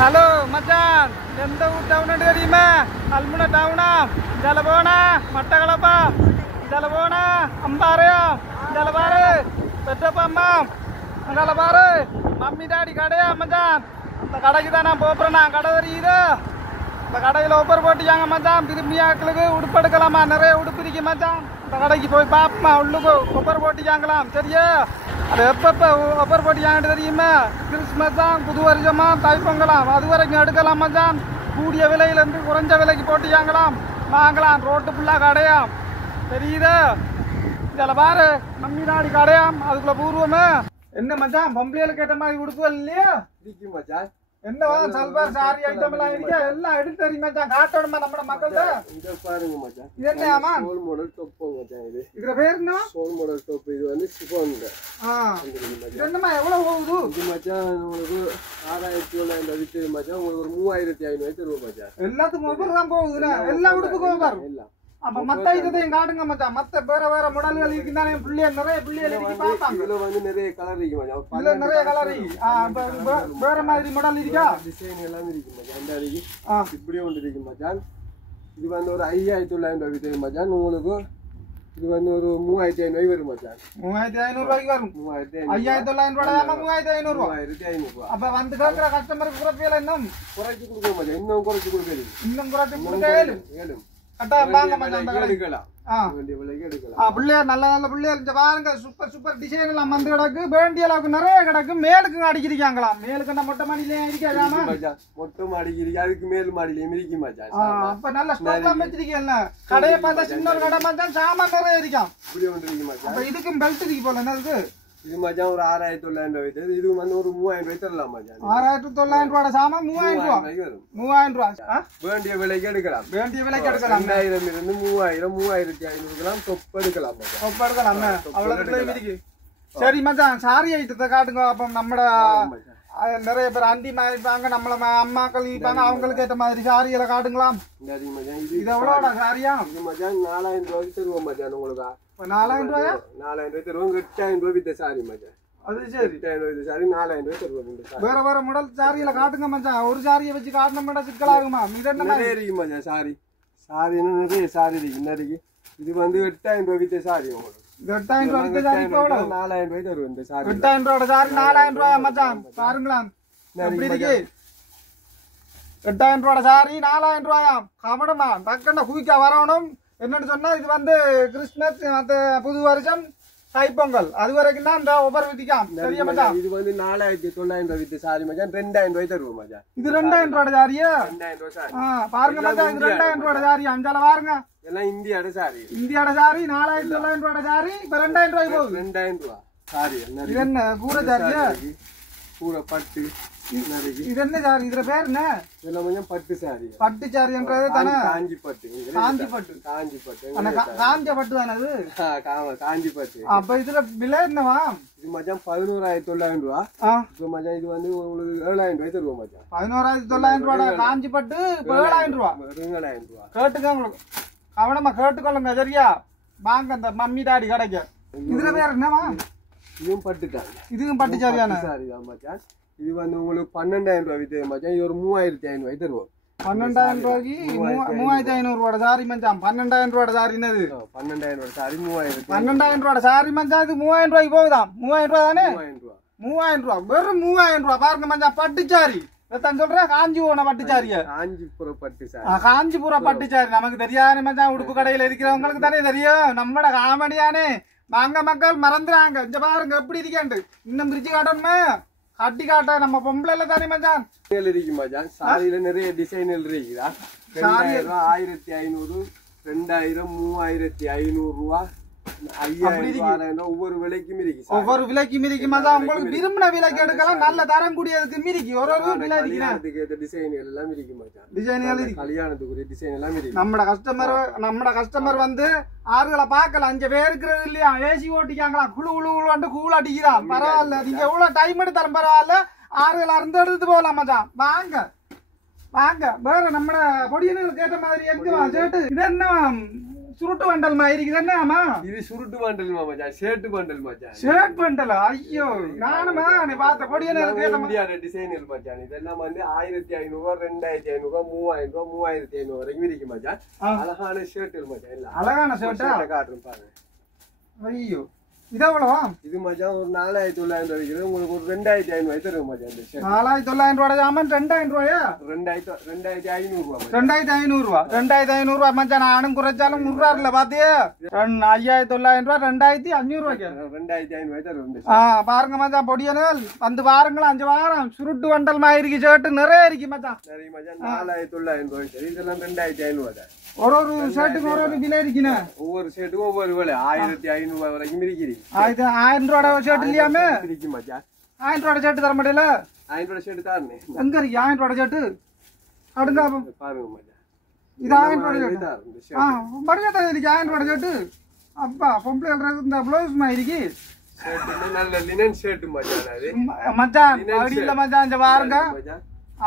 Halo, Macan. எந்த ஊர் down தெரியுமா? அல்முனை டவுனா? இதால போனா மட்டக்களப்பா, இதால போனா அம்பாறையா, இதால பாரு பெற்றப்பம்மா, அங்கால பாரு மம்மி டாடி கடையா மச்சான். அந்த கடைக்கு தான் நான் போறேன். நான் கடை தெரியுது. இந்த கடையில் ஒப்பர் போட்டியாங்க மச்சான். விரும்பியாக்களுக்கு உடுப்பு எடுக்கலாமா? நிறைய உடுப்பு இருக்கு மச்சான். இந்த கடைக்கு போய் பாப்பமா. உள்ளுக்கு ஒப்பர் போட்டிக்காங்களாம். சரியா? அது எப்பப்போ ஒப்பர் போட்டிக்காங்கன்னு தெரியுமா? கிறிஸ்மஸ் தான், புது வருஷமா, தைப்பொங்கலாம். அது வரைக்கும் எடுக்கலாம் மச்சான். கூடிய விலையிலேருந்து குறைஞ்ச விலைக்கு போட்டிக்காங்களாம். வாங்கலாம். ரோட்டு ஃபுல்லாக கடையாம். தெரியுதா? இதில் பாரு மம்மி நாடி கடையாம். அதுக்குள்ள பூர்வமே என்ன மச்சான்? பொம்பளையில கேட்ட மாதிரி உடுப்புகள் இல்லையா? மச்சான் என்னவா சல்வார் சாரி ஐட்டம் எல்லாம் இருக்கு. எல்லாம் எடுத்து தெரியும் மச்சான். காட்டணுமா நம்ம மக்கள்கிட்ட? இத பாருங்க மச்சான். இது என்னமா? சோல் மாடல் டாப் மச்சான். இது இதுல பேர் என்ன? சோல் மாடல் டாப். இது வந்து சிஃபான். இது என்னமா எவ்வளவு போகுது? இது மச்சான் உங்களுக்கு 6900 வித்து மச்சான். உங்களுக்கு ஒரு 3500 தருவோம் மச்சான். எல்லாத்துக்கும் ஒவ்வொரு தான் போகுதுல. எல்லா உடுப்புக்கும் ஒவ்வொரு. எல்லாம் அப்ப மத்த ஐட்டத்தையும் காட்டுங்க மச்சான். மத்த வேற வேற மாடல்கள் இருக்குதானே. பிள்ளைய நிறைய பிள்ளைகள் இருக்கு பாப்பாங்க. இதுல வந்து நிறைய கலர் இருக்கு மச்சான். இதுல நிறைய கலர் இருக்கு. வேற மாதிரி மாடல் இருக்கா? டிசைன் எல்லாம் இருக்கு மச்சான். அந்த அடிக்கு இப்படியே ஒன்று இருக்கு மச்சான். இது வந்து ஒரு 5900 வித்து மச்சான். உங்களுக்கு இது வந்து ஒரு 3500 வரும் மச்சான். 3500 ரூபாய்க்கு வரும். 5900 ரூபாய் 3500 ரூபாய். 3500. அப்ப வந்து கேக்குற கஸ்டமருக்கு குறைப்பியல இன்னும் குறைச்சு கொடுக்க மச்சான். இன்னும் குறைச்சு கொடுக்கணும். இன்னும் குறைச்சு கொடுக்க ஏழும் கட்டாயம் வாங்க மச்சான். எடுக்கலாம். பிள்ளையார் நல்ல நல்ல பிள்ளையார் இந்த பாருங்க. சூப்பர் சூப்பர் டிசைன் எல்லாம் வந்து கிடக்கு. வேண்டிய அளவுக்கு நிறைய கிடக்கு. மேலுக்கு அடிக்கிறாங்களாம். மேலுக்கு என்ன மொட்டை மாடியிலே இருக்காமா? மொட்டை மாடிக்கு இருக்கு. அதுக்கு மேல் மாடியிலே இருக்கு மச்சான். அப்ப நல்ல ஸ்டாக்லாம் வச்சிருக்கீங்க. கடையை பார்த்தா சின்ன ஒரு கடை மச்சான். சாமான் நிறைய இருக்காம். இப்படி ஒன்று இருக்கு மச்சான். அப்ப இதுக்கும் பெல்ட் இருக்கு போல. என்னது இது மச்சான்? ஒரு 6900 வைத்தது. இது வந்து ஒரு 3000 தரலாம் மச்சான். 6900 ரூபாய் சாமான் 3000 ரூபாய் வரும். 3000 ரூபாய் வேண்டிய விலைக்கு எடுக்கலாம். வேண்டிய விலைக்கு எடுக்கலாம். 2000 இருந்து 3000 3500 தொப்பு எடுக்கலாம் மச்சான். தொப்பு எடுக்கலாம். அவ்வளவு இருக்கு. சரி மச்சான், சாரி ஐட்டத்தை காட்டுங்க. அப்ப நம்மட நிறைய பேர் அண்டி மாதிரி இருப்பாங்க. நம்மள அம்மாக்கள் இருப்பாங்க. அவங்களுக்கு ஏற்ற மாதிரி சாரிகளை காட்டுங்களாம். இது எவ்வளோடா சாரியா? இது மச்சான் 4000 ரூபாய்க்கு தருவோம் மச்சான். உங்களுக்கு 4000 ரூபாயா? 4000 தருவோம். 8000 ரூபாய் வித்த சாரி மச்சான். அது சரி. 8000 வித்த சாரி 4000 தருவோம். வேற வேற மாடல் சாரியில காட்டுங்க மச்சான். ஒரு சாரியை வச்சு காட்டணும்னா சிக்கலாகுமா? இது என்ன நிறைய இருக்கு மச்சான். சாரி நிறைய சாரி இருக்கு. நிறைய இது வந்து 8000 ரூபாய் வித்த சாரி. உங்களுக்கு 8000 ரூபாய் வித்த சாரி இப்போ 4000 ரூபாய் தருவோம். இந்த சாரி 8000 ரூபாய் சாரி 4000 ரூபாயா மச்சான்? பாருங்களேன் எப்படி இருக்கு. 8000 ரூபாய் சாரி 4000 ரூபாயா? கவனமா டக்குன்னு குவிக்கா வரணும். என்னன்னு சொன்னா இது வந்து கிறிஸ்துமஸ், அந்த புது வருஷம், தைப்பொங்கல் அது வரைக்கும் தான் இந்த ஒவ்வொரு விதிக்காம். சரியா மச்சான்? இது வந்து 4900 ரூபாய் வித்த சாரி மச்சான். 2000 ரூபாய் தருவோம் மச்சான். இது 2000 ரூபாய் சாரியா? 2000 ரூபாய் சாரி. பாருங்க மச்சான், இது 2000 ரூபாய் சாரி. அஞ்சால பாருங்க. எல்லாம் இந்தியாட சாரி. இந்தியாட சாரி 4900 ரூபாய் சாரி. இப்ப 2000 ரூபாய் போகுது. 2000 ரூபாய் சாரி. இது என்ன கூரை சாரியா? கூரை பட்டு. இது என்ன சாரி? இதுல பேர் என்ன? இதெல்லாம் கொஞ்சம் பட்டு சாரி. பட்டு சாரின்றது தானே? காஞ்சி பட்டு. காஞ்சி பட்டு. காஞ்சி பட்டு. காஞ்ச பட்டு தானே அது? காஞ்சி பட்டு. அப்ப இதுல விலை என்னவா? இது மச்சான் 11900 ரூபாய். இப்ப மச்சான் இது வந்து உங்களுக்கு 7000 ரூபாய் தருவோம் மச்சான். 11900 ரூபாய் காஞ்சி பட்டு 7000 ரூபாய். 7000 ரூபாய். கேட்டுக்க உங்களுக்கு. கவனமா கேட்டுக்கொள்ளுங்க. சரியா? வாங்க அந்த மம்மி டாடி கடைக்கு. இதுல பேர் என்னவா? இதுவும் பட்டு தான். இதுவும் பட்டு சாரியான சாரி தான் மச்சான். இது வந்து உங்களுக்கு 12000 ரூபாய் வித்து மச்சான். இது ஒரு 3500 ரூபாய் தருவோம். 12000 ரூபாய்க்கு 3500 ரூபாய் சாரி மச்சான். 12000 ரூபாய் சாரி என்னது? 12000 ரூபாய் சாரி 3000. 12000 ரூபாய் சாரி மச்சான். இது 3000 ரூபாய்க்கு போகுதாம். 3000 ரூபாய் தானே? 3000 ரூபாய். 3000 ரூபாய். வெறும் 3000 ரூபாய். பாருங்க மச்சான், பட்டு சாரி. நான் சொல்றேன் காஞ்சி போன பட்டு சாரிய. காஞ்சிபுரம் பட்டு சாரி. காஞ்சிபுரம் பட்டு சாரி. நமக்கு தெரியாத மச்சான். உடுப்பு கடையில இருக்கிறவங்களுக்கு தானே தெரியும். நம்மட காமெடியானே வாங்க மக்கள் மறந்துறாங்க. இங்க பாருங்க எப்படி இருக்காண்டு. இன்னும் பிரிச்சு காட்டணுமே. கட்டி காட்ட நம்ம பொம்பளைல தானே மச்சான். இருக்கு மச்சான். சாரியில நிறைய டிசைன்கள் இருக்குதா? 2000, 1500, 2000, 3500 ரூபாய், 5000, 6000 ஒவ்வொரு விலைக்கும் இருக்கு. ஒவ்வொரு விலைக்கும் இருக்கு மச்சான். உங்களுக்கு விரும்பின விலைக்கு எடுக்கலாம். நல்ல தரம் கூடியதுக்கு மிரிக்கு. ஒரு விலை இருக்கு. டிசைன்கள் எல்லாம் இருக்கு மச்சான். டிசைன்கள் இருக்கு. கல்யாணத்துக்குரிய டிசைன் எல்லாம் இருக்கு. நம்மட கஸ்டமர் வந்து ஆறுகளை பார்க்கல. 5 பேர் இருக்கிறது இல்லையா? ஏசி ஓட்டிக்காங்களா? குழு குழு குழு கூழ் அடிக்கிறான். பரவாயில்ல. நீங்க எவ்வளவு டைம் எடுத்தாலும் பரவாயில்ல. 6 அருந்து எடுத்து போகலாம் மச்சான். வாங்க வாங்க. வேற நம்ம பொடியனுக்கு கேட்ட மாதிரி எடுக்கலாம். சேட்டு இது என்ன சுருட்டு வண்டல் மாதிரி இருக்குது என்ன ஆமா இது சுருட்டு பண்டல் மச்சான் ஷர்ட் பண்டல் மச்சான் ஷர்ட் வண்டல் ஐயோ நானுமா நீ பார்த்த பொடியன இருக்கு இந்தியால டிசைனில் மச்சான் இதெல்லாம் வந்து 1500 2500 3000 3500 வரைக்கும் இருக்கு மச்சான் அழகான ஷர்ட் மச்சான் இல்ல அழகான ஷர்ட்டா காட்டுறேன் பாருங்க ஐயோ இது எவ்வளவா இது மச்சான் ஒரு 4900 ரூபாய் உங்களுக்கு ஒரு 2500 தரும் மச்சான் இந்த ஷர்ட் 4900 ரூபாய் ஜாமான் 2000 ரூபாயா 2500 ரூபாய் 2500 ரூபாய் 2500 ரூபாய் மச்சான் நானும் குறைச்சாலும் முர்றாருல பாத்தியா 5900 ரூபாய் 2500 ரூபாய்க்கு 2500 தரும் பாருங்க மச்சான் பொடியனல் வந்து பாருங்களா 5 வாரம் சுருட்டு வண்டல் மாதிரி இருக்கு ஷர்ட் நிறைய இருக்கு மச்சான் சரி மச்சான் 4900 ரூபாய் சரி இதெல்லாம் 2500 தான் ஒரு ஷர்ட்டுக்கு ஒரு விலை இருக்குனே ஒவ்வொரு ஷர்ட்டுக்கும் ஒவ்வொரு விலை 1500 ரூபாய் வரைக்கும் இருக்கு 1000 ரூபாய் ஷர்ட் இல்லையாமே இருக்கு மச்சான் 1000 ரூபாய் ஷர்ட் தர மாட்டேல 1000 ரூபாய் ஷர்ட் தானே எங்க இருக்கு 1000 ரூபாய் ஷர்ட் அடுங்க பாருங்க மச்சான் இது 1000 ரூபாய் ஷர்ட் बढ़िया தான் இருக்கு 1000 ரூபாய் ஷர்ட் அப்பா பொம்பளை இந்த ப்ளவுஸ் மாதிரி இருக்கு ஷர்ட் நல்ல லினன் ஷர்ட் மச்சான் அது மச்சான் அப்படி இல்ல மச்சான் இந்த பாருங்க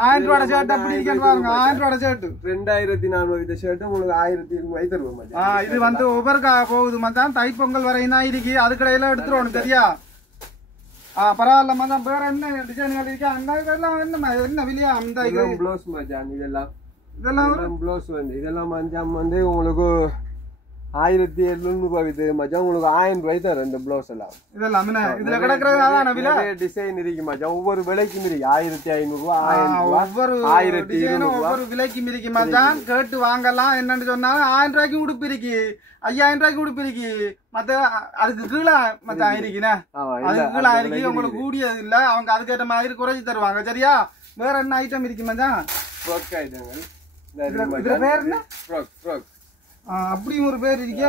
1000 ரூபாய் ஷர்ட் அப்படி இருக்கு பாருங்க 1000 ரூபாய் ஷர்ட் 2400 இந்த ஷர்ட் உங்களுக்கு 1200 தருவோம் மச்சான் இது வந்து ஒவ்வொருக்கா போகுது மச்சான் தைப்பொங்கல் வரையும் தான் இருக்கு அதுக்கடையில எடுத்துருவோம் சரியா பரவாயில்ல மச்சான் வேற என்ன டிசைன்கள் இருக்கு அந்த இதெல்லாம் என்ன விலையா அந்த இது ப்ளவுஸ் மச்சான் இதெல்லாம் ப்ளவுஸ் வந்து இதெல்லாம் மச்சான் வந்து உங்களுக்கு 1700 ரூபாய் வித்து மச்சான் உங்களுக்கு 1000 ரூபாய் தரும் இந்த ப்ளவுஸ் எல்லாம் இதெல்லாம் இதுல கிடக்குறதான விலை டிசைன் இருக்கு மச்சான் ஒவ்வொரு விலைக்கும் இருக்கு 1500 ரூபாய் 1000 ரூபாய் ஒவ்வொரு டிசைனும் ஒவ்வொரு விலைக்கும் இருக்கு மச்சான் கேட்டு வாங்கலாம் என்னன்னு சொன்னாலும் 1000 ரூபாய்க்கு உடுப்பு இருக்கு 5000 ரூபாய்க்கு உடுப்பு இருக்கு மத்த அதுக்கு கீழே மச்சான் இருக்குண்ணே அதுக்கு கீழே இருக்கு உங்களுக்கு கூடியது இல்ல அவங்க அதுக்கேற்ற மாதிரி குறைச்சி தருவாங்க சரியா வேற என்ன ஐட்டம் இருக்கு மச்சான் ஃப்ராக் ஐட்டங்கள் இதுல பேர் என்ன ஃப்ராக் அப்படியும் ஒரு பேர் இருக்கே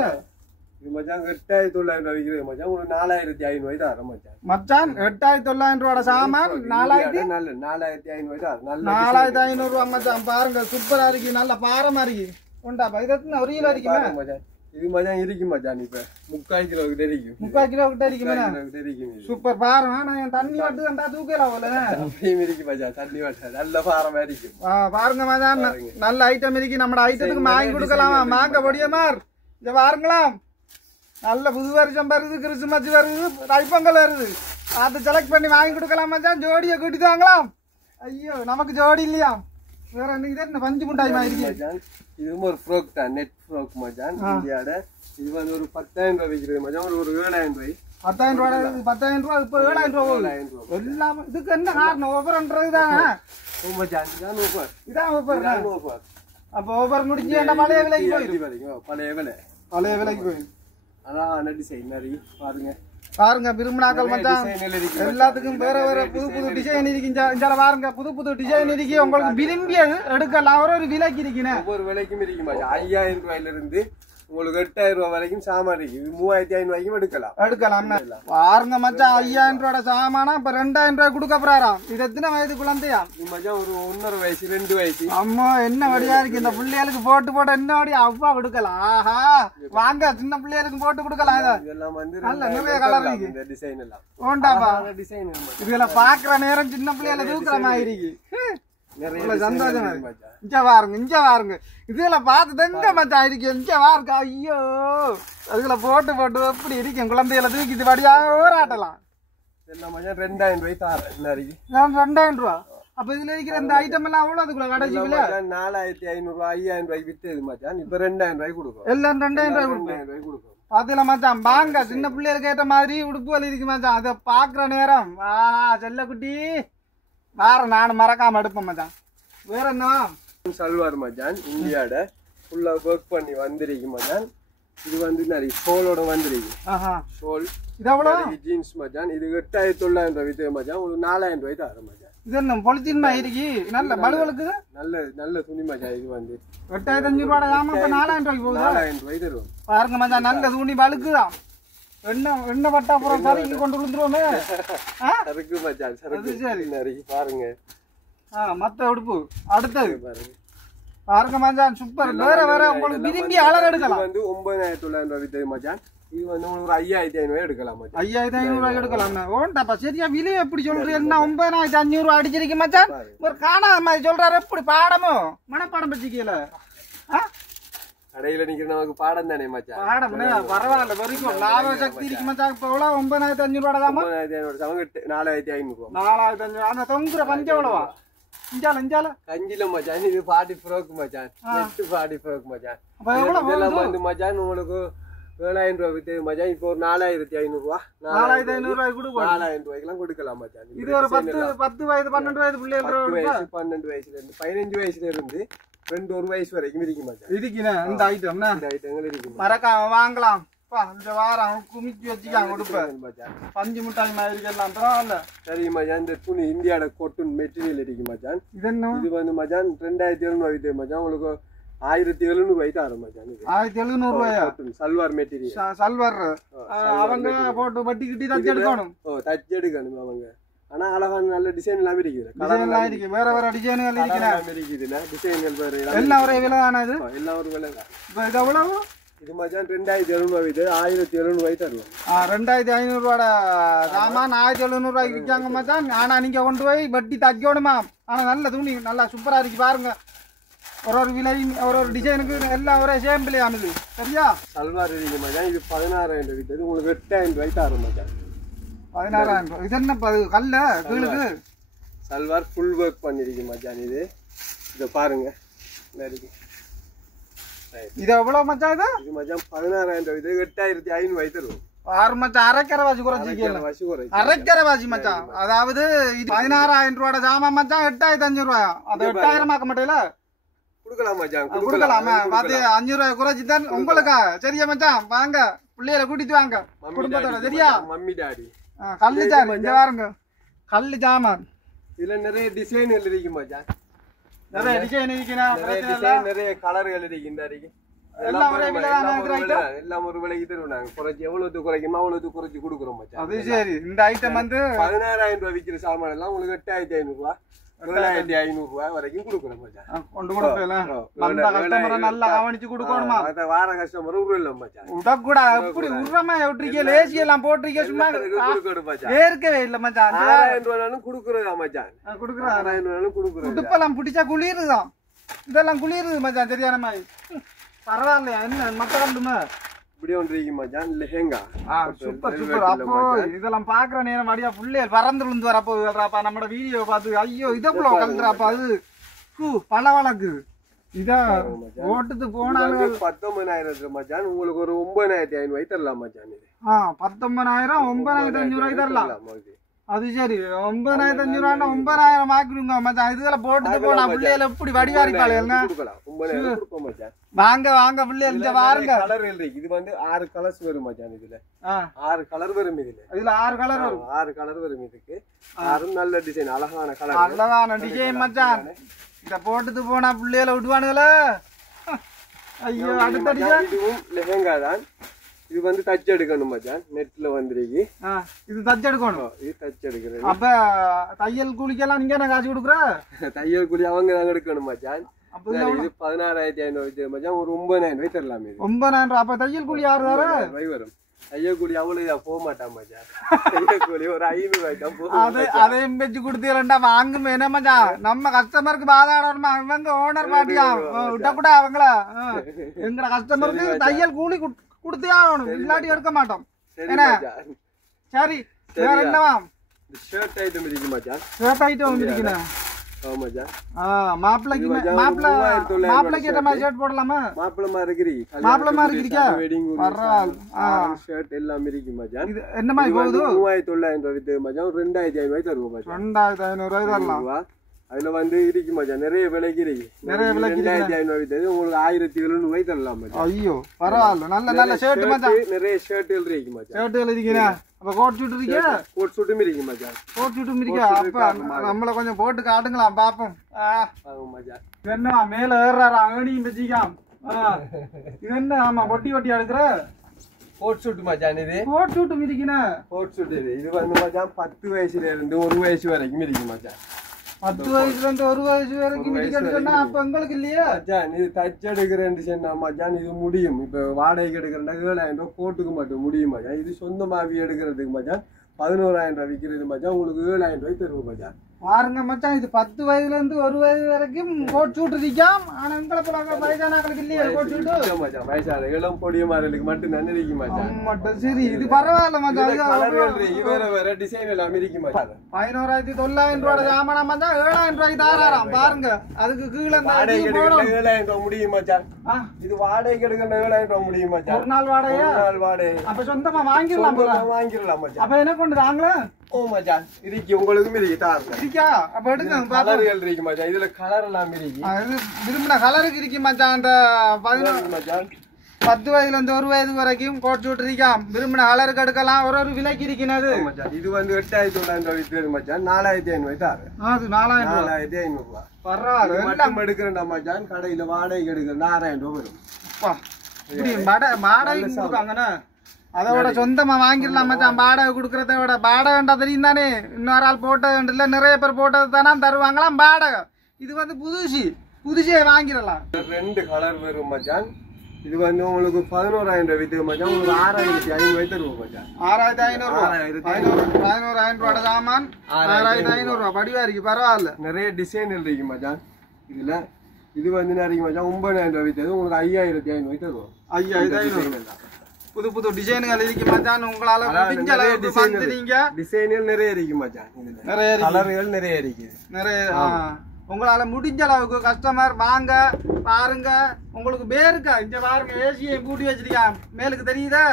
இது மச்சான் 8900 விக்கிறது மச்சான் உங்களுக்கு 4500 தரம் மச்சான் மச்சான் 8900 ரூபாய் சாமான் 4000 நல்ல 4500 தரம் நல்ல 4500 ரூபாய் மச்சான் பாருங்க சூப்பரா இருக்கு நல்ல பாரமா இருக்கு கொண்டாப்பா இதெல்லாம் ஒரு கிலோ இருக்குமே மச்சான் இது மச்சான் இருக்கு மச்சான் இப்ப 3/4 கிலோ கிட்ட இருக்கு 3/4 கிலோ கிட்ட இருக்குமே சூப்பர் பாரம் நான் தண்ணி வட்டு கண்டா தூக்கலாம் போல அப்படியே இருக்கு மச்சான் தண்ணி வட்டு நல்ல பாரமா இருக்கு பாருங்க மச்சான் நல்ல ஐட்டம் இருக்கு நம்ம ஐட்டத்துக்கு வாங்கி கொடுக்கலாமா மாங்க பொடியமார் இத பாருங்களா நல்ல புது வருஷம் வருது கிறிஸ்துமஸ் வருது தைப்பொங்கல் வருது அது செலக்ட் பண்ணி வாங்கி கொடுக்கலாம் மச்சான் ஜோடியை கூட்டிட்டு வாங்கலாம் ஐயோ நமக்கு ஜோடி இல்லையா வேற என்ன பஞ்சு முட்டாய் மாதிரி இருக்கு இதுவும் ஒரு ஃப்ராக் தான் நெட் ஃப்ராக் மச்சான் இந்தியாட இது வந்து ஒரு 10000 ரூபாய் விக்கிறது மச்சான் ஒரு 7000 ரூபாய் 10000 ரூபாய் 10000 ரூபாய் இப்ப 7000 ரூபாய் எல்லாம் இதுக்கு என்ன காரணம் ஓவர்ன்றதுதான் மச்சான் இதான் ஓவர் அப்ப ஓவர் முடிஞ்சு என்ன பழைய விலைக்கு போயிடும் பழைய விலைக்கு போயிடும் அதான் டிசைன் நிறைய பாருங்க பாருங்க விரும்பினாக்கள் மச்சான் எல்லாத்துக்கும் வேற வேற புது புது டிசைன் இருக்கு பாருங்க புது புது டிசைன் இருக்கு உங்களுக்கு விரும்பியது எடுக்கலாம் ஒரு விலைக்கு இருக்குன்னு ஒவ்வொரு விலைக்கும் இருக்கு மச்சான் 5000 ரூபாயில இருந்து உங்களுக்கு 8000 ரூபாய் வரைக்கும் சாமான் இருக்கு 3500 ரூபாய்க்கும் எடுக்கலாம் பாருங்க மச்சான் 5000 ரூபாய் சாமானா இப்ப 2000 ரூபாய் கொடுக்க போறாராம் இது எத்தனை வயது குழந்தையா மச்சான் ஒரு 1.5 வயசு 2 வயசு அம்மா என்ன வடியா இருக்கு இந்த பிள்ளைகளுக்கு போட்டு என்ன வடியா அவ்வா கொடுக்கலாம் ஆஹா வாங்க சின்ன பிள்ளைகளுக்கு போட்டு கொடுக்கலாம் இதெல்லாம் வந்து நல்ல நிறைய கலர் இருக்கு இந்த டிசைன் எல்லாம் ஓண்டாப்பா டிசைன் இதெல்லாம் பாக்குற நேரம் சின்ன பிள்ளைகளை தூக்குற மாதிரி இருக்கு சந்தோஷமா இருக்கு இங்க பாருங்க இதுல பாத்து எங்க மச்சான் இருக்கு இங்க பாருங்க ஐயோ அதுல போட்டு எப்படி இருக்கும் குழந்தைகளை தூக்கி இது வடியா ஓராட்டலாம் 2000 ரூபாய் தரேன் 2000 ரூபாய் அப்ப இதுல இருக்கிற இந்த ஐட்டம் எல்லாம் அவ்வளவு அதுக்குள்ள கடைசி விலை 4500 ரூபாய் 5000 ரூபாய் வித்தது மச்சான் இப்ப 2000 ரூபாய் கொடுக்கும் எல்லாம் 2000 ரூபாய் கொடுக்கும் பாத்தீங்களா மச்சான் வாங்க சின்ன பிள்ளைகளுக்கு ஏற்ற மாதிரி உடுப்புகள் இருக்கு மச்சான் அதை பாக்குற நேரம் செல்ல குட்டி வேற நானும் மறக்காம எடுப்பேன் மச்சான் வேற என்ன சல்வார் மச்சான் இந்தியாட ஃபுல்லா ஒர்க் பண்ணி வந்திருக்கு மச்சான் இது வந்து நிறைய ஷோலோட வந்திருக்கு ஷோல் இது எவ்வளவு ஜீன்ஸ் மச்சான் இது 8900 ரூபாய் வித்து மச்சான் ஒரு 4000 ரூபாய் தரேன் மச்சான் இது என்ன பொலித்தீன் மாதிரி இருக்கு நல்ல மடுவலுக்கு நல்ல துணி மச்சான் இது வந்து 8500 ரூபாய் ஆமா இப்ப 4000 ரூபாய்க்கு போகுது 4000 ரூபாய் தருவோம் பாருங்க மச்சான் நல்ல துணி பழுக்குதான் என்ன பட்டா அப்புறம் சரிக்கு கொண்டு விழுந்துருவோமே சருக்கு மச்சான் சருக்கு சரி நிறைய பாருங்க மத்த உடுப்பு அடுத்தது பாருங்க மச்சான் சூப்பர் வேற உங்களுக்கு விரும்பி அலர் எடுக்கலாம் வந்து 9900 ரூபாய் வித்தது மச்சான் இது வந்து உங்களுக்கு 5500 ரூபாய் எடுக்கலாம் மச்சான் 5500 ரூபாய் எடுக்கலாம் ஓண்டாப்பா சரியா விலை எப்படி சொல்றீங்க என்ன 9500 ரூபாய் அடிச்சிருக்கீங்க மச்சான் ஒரு காணாத மாதிரி சொல்றாரு எப்படி பாடமோ மனப்பாடம் வச்சுக்கல கடையில நிக்கிற நமக்கு பாடம் தானே மச்சான். பாடம் பரவாயில்ல வரைக்கும் லாப சக்தி இருக்கு மச்சான். இப்ப எவ்வளவு 9500 தாமா. 4500 4500. அந்த தொங்குற பஞ்சம் எவ்வளவா? இஞ்சால கஞ்சில மச்சான் இது 40 ஃப்ரோக் மச்சான். நெட் 40 ஃப்ரோக் மச்சான். அப்ப எவ்வளவு இதெல்லாம் வந்து மச்சான் உங்களுக்கு 7000 ரூபாய் வித்து மச்சான். இப்போ ஒரு 4500 ரூபாய் 4500 ரூபாய் கொடுக்கலாம். 4000 ரூபாய்க்குலாம் கொடுக்கலாம் மச்சான். இது ஒரு 10 வயது 12 வயது பிள்ளைகள் 12 வயசுல இருந்து 15 வயசுல இருந்து 21 வயசு வரைக்கும் இருக்கு மச்சான். இருக்குண்ணே இந்த ஐட்டம். இந்த ஐட்டங்கள் இருக்கு மறக்காம வாங்கலாம். இந்த வாரம் குமிச்சு வச்சுக்காங்க கொடுப்பேன் மச்சான். பஞ்சு மிட்டாய் மாதிரி எல்லாம் பரவாயில்ல. சரி மச்சான் இந்த துணி இந்தியாவோட கொட்டன் மெட்டீரியல் இருக்கு மச்சான். இது என்ன? இது வந்து மச்சான் 2700 வித்து மச்சான். உங்களுக்கு 1700 ரூபாய் தரும் மச்சான். 1700 ரூபாயா? சல்வார் மெட்டீரியல். சல்வார் அவங்க போட்டு வட்டி கிட்டி தச்சு எடுக்கணும். தச்சு எடுக்கணும் அவங்க. ஆனா அழகான நல்ல டிசைன் எல்லாம் இருக்குது. டிசைன்லாம் இருக்கு. வேற டிசைன்கள் இருக்குதுல டிசைன்கள் வேற எல்லாம் ஒரே விலை தானே இது? எல்லாம் ஒரு விலை தான். இப்போ இது எவ்வளவு? இது மச்சான் 2700 வித்து 1700 ரூபாய் தருவோம். 2500 ரூபாய் சாமான் 1700 ரூபாய்க்கு விற்காங்க மச்சான். ஆனா நீங்க கொண்டு போய் வட்டி தக்கணுமா? ஆனா நல்ல துணி நல்லா சூப்பரா இருக்கு பாருங்க. ஒரு விலையும் ஒரு டிசைனுக்கு எல்லாம் ஒரே சேம் பிள்ளையானது. சரியா? சல்வார் இருக்கு மச்சான். இது 16000 வித்து உங்களுக்கு 8000 ரூபாய் தரும் மச்சான். 16000 ரூபாய். இது என்ன கல்ல கீழுக்கு? சல்வார் ஃபுல் ஒர்க் பண்ணிருக்கு மச்சான். இத பாருங்க இருக்கு. இது எவ்வளவு மச்சான்? இது மச்சான் 16000 இது 8500 ரூபாய் தரும். ஆறு மச்சான் அரைக்கரை வாசி குறைச்சி. அரைக்கரை வாசி மச்சான். அதாவது இது 16000 ரூபாய் சாமான் மச்சான் 8500 ரூபாயா? அது 8000 ஆக்க மாட்டேல குடுக்கலாம் மச்சான். குடுக்கலாமா? பாத்து 500 ரூபாய் குறைச்சி தான் உங்களுக்கா. சரியா மச்சான்? வாங்க பிள்ளைகளை கூட்டிட்டு வாங்க குடும்பத்தோட. சரியா? மம்மி டாடி கல்லு சாமான் இங்க பாருங்க. கல்லு சாமான் இதுல நிறைய டிசைன்கள் இருக்கு மச்சான். நிறைய டிசைன் இருக்குனா நிறைய கலர்கள் இருக்கு. இந்த இருக்கு எல்லாம் ஒரே விலை தான் இருக்குறீங்க. எல்லாம் ஒரு விலைக்கு தருவோம் நாங்க. குறைச்சி எவ்வளவு குறைக்குமோ அவ்வளவு குறைச்சி கொடுக்குறோம் மச்சான். அது சரி. இந்த ஐட்டம் வந்து 16000 ரூபாய் விக்கிற சாமான் எல்லாம் உங்களுக்கு 8500 ரூபாய் 7500 ரூபாய் வரைக்கும் கொடுக்குறோம் மச்சான். கொண்டு கொடுப்பேன். வந்த கஸ்டமரை நல்லா கவனிச்சு கொடுக்கணுமா? வார கஸ்டமர் உருள மச்சான். உடக்கூடாது. எப்படி உருமா விட்டுருக்கீங்க? லேசி எல்லாம் போட்டிருக்கீங்க. சும்மா ஏற்கவே இல்ல மச்சான். 6000 ரூபாயும் கொடுக்குறதா மச்சான். கொடுக்குறேன். 6000 ரூபாயும் கொடுக்குறேன். உடுப்பெல்லாம் பிடிச்சா குளிருதான். இதெல்லாம் குளிருது மச்சான். சரியான மாதிரி பரவாயில்லையா? என்ன மத்த கண்டுமா இப்படி ஒன்று இருக்கு மச்சான். Lehenga super super. அப்போ இதெல்லாம் பாக்குற நேரம் அடியா புள்ளைய பறந்து விழுந்து வரப்போகுதுப்பா. நம்மளோட வீடியோ பார்த்து ஐயோ இதக்குள்ள கலந்துறாப்பா. அது பல வழக்கு இதா ஓட்டுக்கு போனாலும் 19000 மச்சான். உங்களுக்கு ஒரு 9500 ரூபாய் தரலாம் மச்சான். இது 19000 9500 ரூபாய் தரலாம். அது சரி. 9500 ரூபாய் 9000 ஆக்கிடுங்க மச்சான். இதுல போட்டுட்டு போனா பிள்ளைகளை எப்படி வடிவாரிப்பாளுங்க. வாங்க வாங்க பிள்ளைகள் இங்க வாருங்க. கலர் இருக்கு. இது வந்து 6 கலர்ஸ் வரும் மச்சான். இதுல 6 கலர் வரும். இதுல 6 கலர் வரும். 6 கலர் வரும். இதுக்கு 6 நல்ல டிசைன் அழகான கலர். அழகான டிசைன் மச்சான். இத போட்டுட்டு போனா பிள்ளைகளை விடுவானுங்களே. ஐயோ அடுத்த டிசைன். இதுவும் லெஹெங்கா தான். இது வந்து தச்சு எடுக்கணும் மச்சான். நெட்ல வந்துருக்கு. இது தச்சு எடுக்கணும். இது தச்சு எடுக்கிறது. அப்ப தையல் கூலிக்கெல்லாம் நீங்க என்ன காசு கொடுக்குற? தையல் கூலி அவங்க தான் எடுக்கணும் மச்சான். இது 16500 மச்சான். ஒரு 9000 ரூபாய் தரலாம். இது 9000 ரூபாய். அப்ப தையல் கூலி யாரு தர? வரும். தையல் கூலி அவ்வளவு போக மாட்டான் மச்சான். தையல் கூலி ஒரு 500 ரூபாய் தான் போகும். அதையும் வச்சு கொடுத்தீங்களா? வாங்கும் என்ன மச்சான்? நம்ம கஸ்டமருக்கு பாதாடணுமா? இவங்க ஓனர் பாட்டியா விட்டக்கூடா அவங்கள. எங்க கஸ்டமருக்கு தையல் கூலி கொடுத்தே ஆகணும். இல்லாட்டி எடுக்க மாட்டோம். என்ன சரி. வேற என்னவா? ஷர்ட் ஐட்டம் இருக்கு மச்சான். ஷர்ட் ஐட்டம் இருக்குண்ணே. மச்சான் மாப்பிளைக்கு மாப்பிளைக்கு ஏற்ற மாதிரி ஷர்ட் போடலாமா? மாப்பிளமா இருக்கிறீ. மாப்பிளமா இருக்கிறீங்க. பரவாயில்ல. ஷர்ட் எல்லாம் இருக்கு மச்சான். இது என்ன மாதிரி போகுது? 3900 ரூபாய் வித்து மச்சான். 2500 ரூபாய் தருவோம் மச்சான். 2500 ரூபாய் தரலாம். அதுல வந்து இருக்கு மச்சான். நிறைய விலைக்கு இருக்கு. நிறைய விலைக்கு 2500 வித்து உங்களுக்கு 1700 ரூபாய் தரலாம் மச்சான். ஐயோ பரவாயில்ல. நல்ல நல்ல ஷர்ட் மச்சான். நிறைய ஷர்ட்கள் இருக்கு மச்சான். ஷர்ட்கள் இருக்குண்ணே. அப்ப கோட் சூட் இருக்கீங்க? கோட் சூட்டும் இருக்கு மச்சான். கோட் சூட்டும் இருக்கா? அப்ப நம்மள கொஞ்சம் போட்டு காட்டுங்களாம் பாப்போம். மச்சான் என்னவா மேல ஏறாரா? ஏணியும் வச்சிக்காம். இது என்ன? ஆமா பொட்டி பொட்டி எடுக்கிற கோட் சூட் மச்சான். இது கோட் சூட்டும் இருக்குண்ணே. கோட் சூட் இது வந்து மச்சான் 10 வயசுல இருந்து 1 வயசு வரைக்கும் இருக்கு மச்சான். 10 வயசுல இருந்து 1 வயசு வரைக்கும் சொன்னா அப்ப உங்களுக்கு இல்லையா மச்சான்? இது தச்சு எடுக்கிறேன்னு சொன்னா மச்சான் இது முடியும். இப்ப வாடகைக்கு எடுக்கிறேன்னா 7000 ரூபாய் கோட்டுக்கு மட்டும் முடியும் மச்சான். இது சொந்தமாவி எடுக்கிறதுக்கு மச்சான் 11000 ரூபாய் விற்கிறது மச்சான். உங்களுக்கு 7000 ரூபாய் தருவோம் மச்சான். பாருங்க மச்சான், இது 10 வயதுல இருந்து 1 வயது வரைக்கும் கோட் சூட் இருக்காம். ஆனா எங்களை போல வயசானாக்களுக்கு இல்லையா கோட் சூட்டு? மச்சான் வயசான இளம் பொடிய மாறலுக்கு மட்டும் நன்றி இருக்கு மச்சான். மட்டும் சரி, இது பரவாயில்ல மச்சான். வேற வேற டிசைன் எல்லாம் இருக்கு மச்சான். 11,900 ரூபாய் சாமானா மச்சான் 7,000 ரூபாய்க்கு தாராராம். பாருங்க அதுக்கு கீழே வாடகை 7,000 ரூபாய் முடியும் மச்சான். இது வாடகை எடுக்கிற 7,000 ரூபாய் முடியும் மச்சான். ஒரு நாள் வாடகையா? ஒரு நாள் வாடகை. அப்ப சொந்தமா வாங்கிடலாம் மச்சான். அப்ப என்ன கொண்டு தாங்களா? ஓ மச்சான் இருக்கு, உங்களுக்கும் இருக்கு தாருங்க. இருக்கா? அப்ப எடுங்க. கலர்கள் இருக்கு மச்சான், இதுல கலர் எல்லாம் இருக்கு. இது விரும்பின கலருக்கு இருக்கு மச்சான். அந்த 10 வயதுல இருந்து 1 வயது வரைக்கும் கோட் சூட் இருக்காம். விரும்பின கலருக்கு எடுக்கலாம். ஒரு விலைக்கு இருக்கிறது மச்சான். இது 8,900 விற்கிறது மச்சான். 4,500 தாரு. அது 4,500 ரூபாய். பரவாயில்ல. மட்டும் எடுக்கிறேன்டா மச்சான். கடையில வாடகை எடுக்கிற 4,000 ரூபாய் வரும். இப்படி வாடகை கொடுக்காங்கண்ணா. அதோட சொந்தமா வாங்கிடலாம் மச்சான். வாடகை கொடுக்கறத விட வாடகைண்டா தெரியும் தானே. இன்னொரு ஆள் போட்டது இல்ல, நிறைய பேர் போட்டது தானே தருவாங்களாம் வாடகை. இது புதுசியே வாங்கிடலாம். 2 கலர் வரும் மச்சான். இது உங்களுக்கு 11,000 ரூபாய் வித்து மச்சான். உங்களுக்கு 6,500 தருவோம் மச்சான். 11,000 ரூபாய் சாமான் 6,500 ரூபாய். படிவா இருக்கு, பரவாயில்ல. நிறைய டிசைன் இருக்கு மச்சான். இதுல இது நிறைய மச்சான் 9,000 ரூபாய் வித்தது உங்களுக்கு 5,500 தருவோம். 5,500 புது டிசைன்கள் இருக்கு மச்சான். உங்களால டிசைன்கள் நிறைய இருக்கு மச்சான். நிறைய கலர்கள் நிறைய இருக்கு. உங்களால முடிஞ்ச அளவுக்கு கஸ்டமர் வாங்க பாருங்க. உங்களுக்கு பேருக்கா இங்க பாருங்க, ஏசியை பூட்டி வச்சிருக்கான் மேலுக்கு தெரியுதா?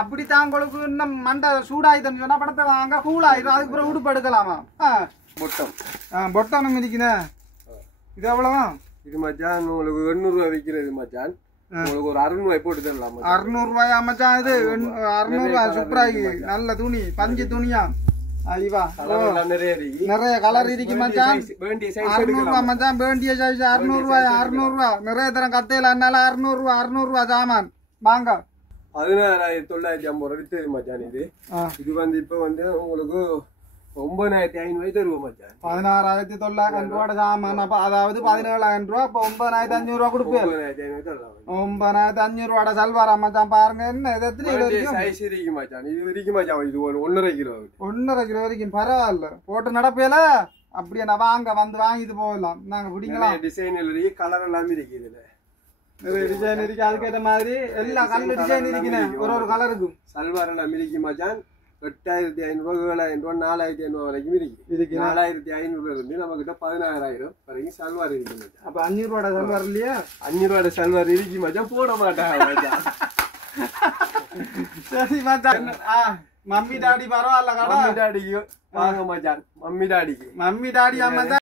அப்படித்தான் உங்களுக்கு இன்னும் மண்டை சூடாயிதுன்னு சொன்னா படத்தை வாங்க, கூல் ஆயிடும். அதுக்கு அப்புறம் உடுப்பு எடுக்கலாமா? பொட்டனும் இருக்குண்ணே. இது எவ்வளவா? இது மச்சான் உங்களுக்கு 800 ரூபாய் விற்கிறது மச்சான். உங்களுக்கு ஒரு 600 ரூபாய் போட்டு தரலாம். 600 ரூபாயா மச்சான்? இது 600 ரூபாய் சூப்பராகி நல்ல துணி, பஞ்சு துணியா? நிறைய கலர் இருக்கு மச்சான். 600 ரூபாய் மச்சான். வேண்டிய சைஸ் 600 ரூபாய். 600 ரூபாய் நிறைய தரம் கத்தையில. அதனால 600 ரூபாய் சாமான் வாங்க. 16,950 ரூபாய் வித்தது மச்சான். இது இப்ப உங்களுக்கு 9,500 தருவோம் மச்சான். 16,900 ரூபாய் சாமான். அதாவது 17,000 ரூபாய். அப்ப 9,500 ரூபாய் கொடுப்பேன். 9,500 ரூபாய் சல்வாரா மச்சான். பாருங்க என்ன இது சைஸ் இருக்கு மச்சான். இது இருக்கு மச்சான். இது 1.5 கிலோ. 1.5 கிலோ வரைக்கும் பரவாயில்ல. போட்டு நடப்பேல அப்படியே நான் வந்து வாங்கிட்டு போகலாம். நாங்க பிடிக்கலாம். டிசைன் இருக்கு, கலர் எல்லாமே இருக்கு. இதுல டிசைன் இருக்கு, அதுக்கேற்ற மாதிரி எல்லா கலர் டிசைன் இருக்குன்னு ஒரு கலருக்கும். சல்வார் எல்லாம் இருக்கு மச்சான். 8,500 ரூபாய், 7,000 ரூபாய், 4,500 வரைக்கும் இருக்கு. 4,500 இருந்து நம்ம கிட்ட 16,000 வரைக்கும் சல்வார் இருக்கு. அப்ப 500 ரூபாய் சல்வார் இல்லையா? 500 ரூபாய் சல்வார் இருக்கு மச்சான். போட மாட்டாங்க மச்சான். சரி மச்சான். மம்மி டாடி பரவாயில்ல. கடை மம்மி டாடிக்கு வாங்க மச்சான். மம்மி டாடி மச்சான்.